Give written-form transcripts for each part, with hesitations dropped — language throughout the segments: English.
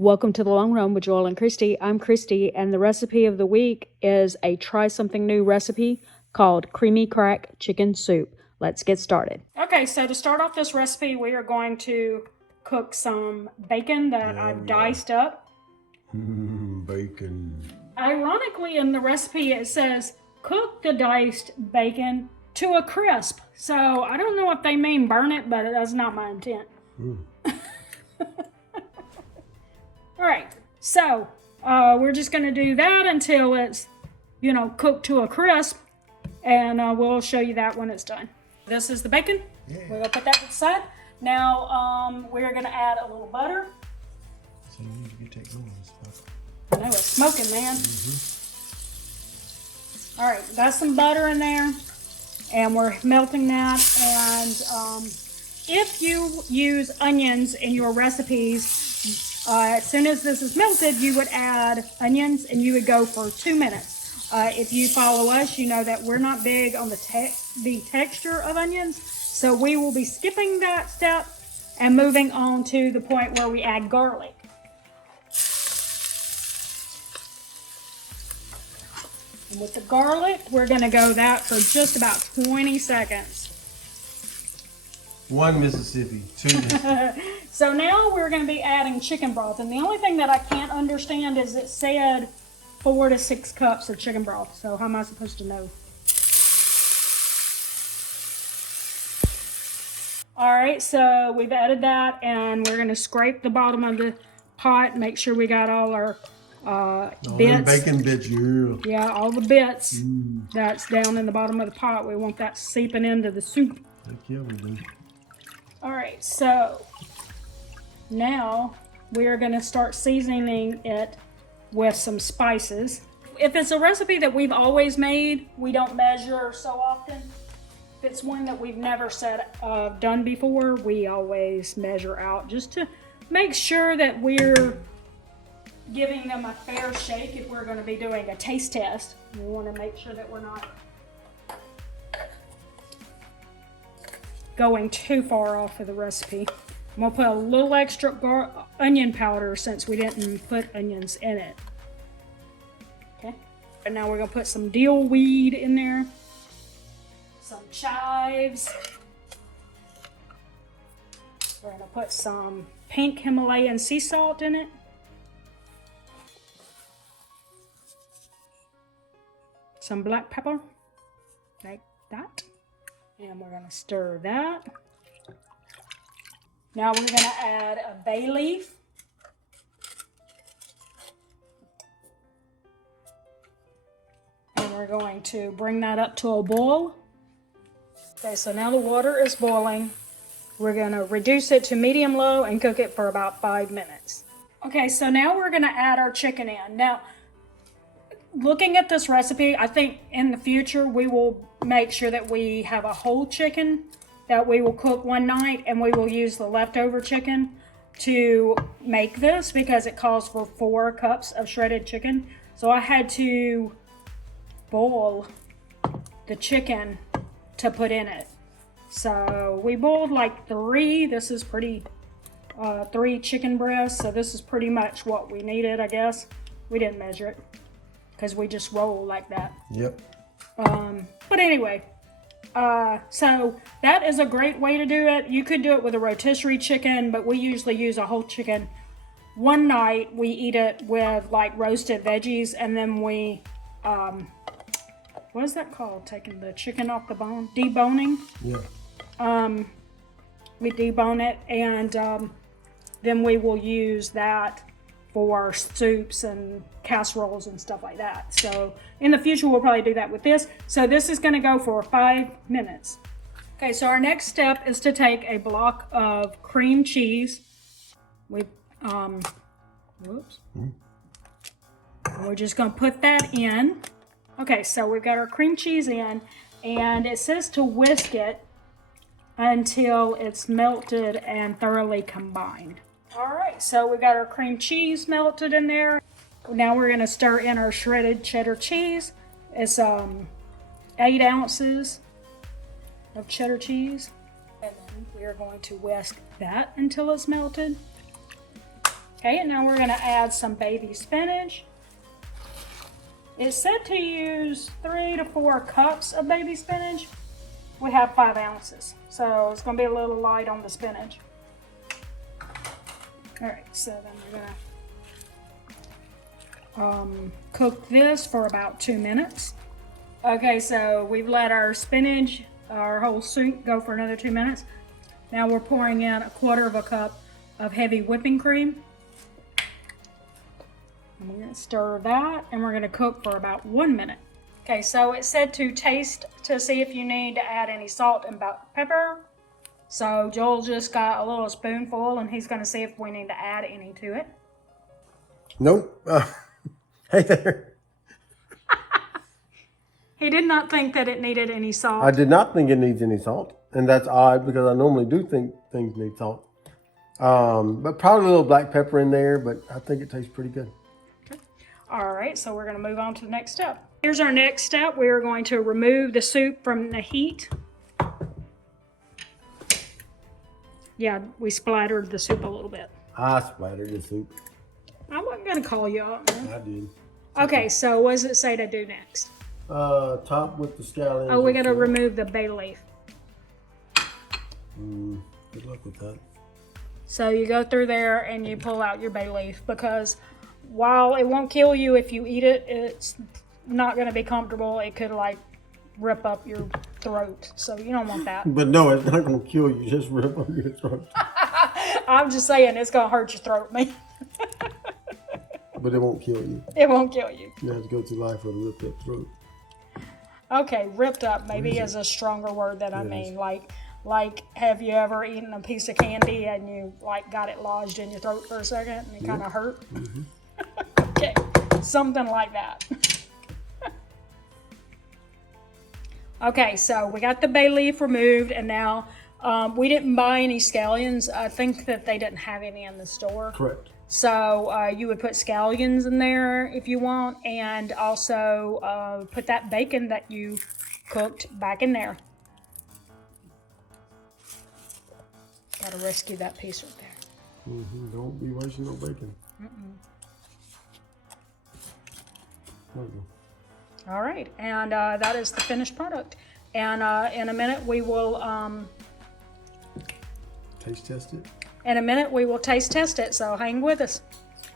Welcome to the Long Run with Joel and Christy. I'm Christy, and the recipe of the week is a try something new recipe called Creamy Crack Chicken Soup. Let's get started. Okay, so to start off this recipe, we are going to cook some bacon that I've diced up. Bacon. Ironically, in the recipe, it says cook the diced bacon to a crisp. So I don't know if they mean burn it, but that's not my intent. All right, so we're just going to do that until it's, cooked to a crisp, and we'll show you that when it's done. This is the bacon. Yeah. We're going to put that to the side. Now we're going to add a little butter. So you need to get that going. I know it's smoking, man. All right, got some butter in there, and we're melting that. And if you use onions in your recipes, as soon as this is melted, you would add onions and you would go for 2 minutes. If you follow us, you know that we're not big on the texture of onions. So we will be skipping that step and moving on to the point where we add garlic. And with the garlic, we're going to go that for just about 20 seconds. 1 Mississippi, 2 Mississippi. So now we're going to be adding chicken broth, and the only thing that I can't understand is it said 4 to 6 cups of chicken broth. So how am I supposed to know? All right, so we've added that, and we're going to scrape the bottom of the pot, make sure we got all our bits. Bacon bits, yeah. Yeah, all the bits that's down in the bottom of the pot. We want that seeping into the soup. Heck yeah, we do. All right, so now we are going to start seasoning it with some spices. If it's a recipe that we've always made, we don't measure so often. If it's one that we've never done before, we always measure out just to make sure that we're giving them a fair shake. If we're going to be doing a taste test, we want to make sure that we're not going too far off of the recipe. I'm going to put a little extra onion powder since we didn't put onions in it. Okay. And now we're going to put some dill weed in there. Some chives. We're going to put some pink Himalayan sea salt in it. Some black pepper, like that. And we're going to stir that. Now we're going to add a bay leaf. And we're going to bring that up to a boil. Okay, so now the water is boiling. We're going to reduce it to medium-low and cook it for about 5 minutes. Okay, so now we're going to add our chicken in. Now, looking at this recipe, I think in the future we will make sure that we have a whole chicken that we will cook one night, and we will use the leftover chicken to make this because it calls for 4 cups of shredded chicken. So I had to boil the chicken to put in it. So we boiled like 3. This is 3 chicken breasts. So this is pretty much what we needed, I guess. We didn't measure it because we just roll like that. Yep. But anyway, so that is a great way to do it. You could do it with a rotisserie chicken, but we usually use a whole chicken. One night we eat it with like roasted veggies, and then we, what is that called? Taking the chicken off the bone? Deboning? Yeah. We debone it, and then we will use that for soups and casseroles and stuff like that. So in the future, we'll probably do that with this. So this is going to go for 5 minutes. Okay, so our next step is to take a block of cream cheese. And we're just going to put that in. Okay, so we've got our cream cheese in, and it says to whisk it until it's melted and thoroughly combined. All right, so we got our cream cheese melted in there. Now we're going to stir in our shredded cheddar cheese. It's 8 ounces of cheddar cheese. And then we are going to whisk that until it's melted. Okay, and now we're gonna add some baby spinach. It's said to use 3 to 4 cups of baby spinach. We have 5 ounces, so it's gonna be a little light on the spinach. All right, so then we're gonna cook this for about 2 minutes. Okay, so we've let our spinach, our whole soup go for another 2 minutes. Now we're pouring in 1/4 cup of heavy whipping cream. And we're gonna stir that, and we're gonna cook for about 1 minute. Okay, so it said to taste to see if you need to add any salt and pepper. So Joel just got a little spoonful, and he's gonna see if we need to add any to it. Nope. Hey there. He did not think that it needed any salt. I did not think it needs any salt. And that's odd because I normally do think things need salt. But probably a little black pepper in there, but I think it tastes pretty good. All right, so we're gonna move on to the next step. Here's our next step. We are going to remove the soup from the heat. Yeah, we splattered the soup a little bit. I splattered the soup. I wasn't gonna call you up, man. I did. Okay, so what does it say to do next? Top with the scallions. Oh, we gotta remove the bay leaf. Good luck with that. So you go through there and you pull out your bay leaf, because while it won't kill you if you eat it, it's not gonna be comfortable. It could like rip up your throat, so you don't want that. But no, it's not going to kill you. Just rip up your throat. I'm just saying it's gonna hurt your throat, man. But it won't kill you. It won't kill you. You have to go through life with a ripped up throat. Okay, ripped up maybe is a stronger word than I mean. Like, have you ever eaten a piece of candy and you like got it lodged in your throat for a second and it kind of hurt? Mm-hmm. Okay, something like that. Okay, so we got the bay leaf removed, and now we didn't buy any scallions. I think that they didn't have any in the store. Correct. So you would put scallions in there if you want, and also put that bacon that you cooked back in there. Gotta rescue that piece right there. Mm-hmm. Don't be wasting no bacon. There we go. All right, and that is the finished product. And in a minute we will Taste test it. in a minute we will taste test it. So hang with us.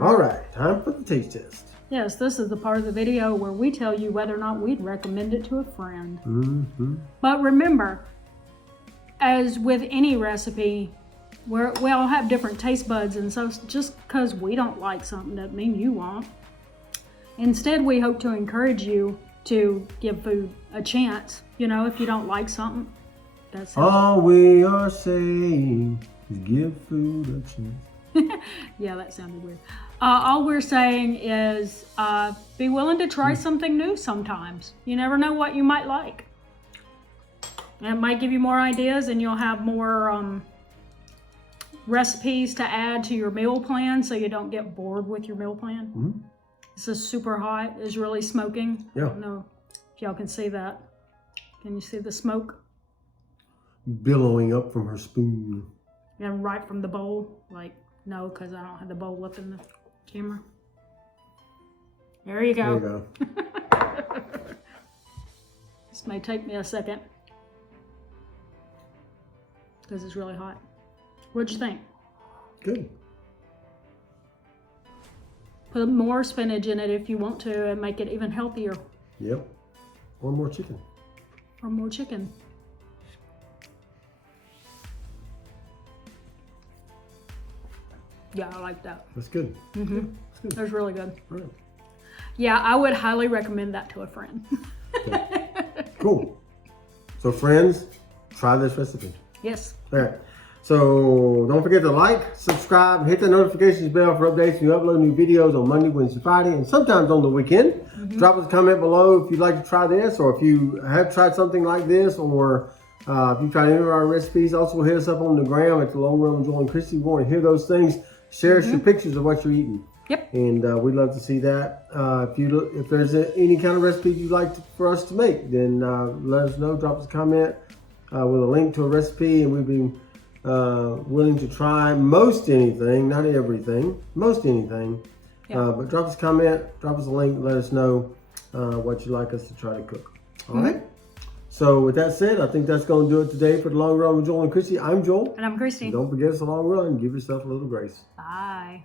All right, time for the taste test. Yes, this is the part of the video where we tell you whether or not we'd recommend it to a friend. Mm-hmm. But remember, as with any recipe, we all have different taste buds, and so just because we don't like something doesn't mean you won't. Instead, we hope to encourage you to give food a chance. You know, if you don't like something, that's it. All we are saying is give food a chance. Yeah, that sounded weird. All we're saying is be willing to try something new sometimes. You never know what you might like. And it might give you more ideas, and you'll have more recipes to add to your meal plan, so you don't get bored with your meal plan. Mm-hmm. This is super hot. It's really smoking. Yeah. I don't know if y'all can see that. Can you see the smoke? Billowing up from her spoon. Yeah, right from the bowl. Like, no, because I don't have the bowl up in the camera. There you go. There you go. This may take me a second because it's really hot. What'd you think? Good. Put more spinach in it if you want to and make it even healthier. Yep. Or more chicken. Or more chicken. Yeah, I like that. That's good. Mm-hmm. That's good. That's really good. All right. Yeah, I would highly recommend that to a friend. Okay. Cool. So friends, try this recipe. Yes. All right. So don't forget to like, subscribe, hit the notifications bell for updates. We upload new videos on Monday, Wednesday, Friday, and sometimes on the weekend. Mm-hmm. Drop us a comment below if you'd like to try this, or if you have tried something like this, or if you've tried any of our recipes. Also hit us up on the gram at the Long Run with Joel and Christy. We want to hear those things. Share us your pictures of what you're eating. Yep. And we'd love to see that. If there's any kind of recipe you'd like for us to make, then let us know. Drop us a comment with a link to a recipe, and we'd be willing to try most anything, not everything, most anything. Yeah. But drop us a comment, drop us a link, let us know what you'd like us to try to cook. All right? So with that said, I think that's going to do it today for The Long Run with Joel and Christy. I'm Joel. And I'm Christy. Don't forget it's a long run. Give yourself a little grace. Bye.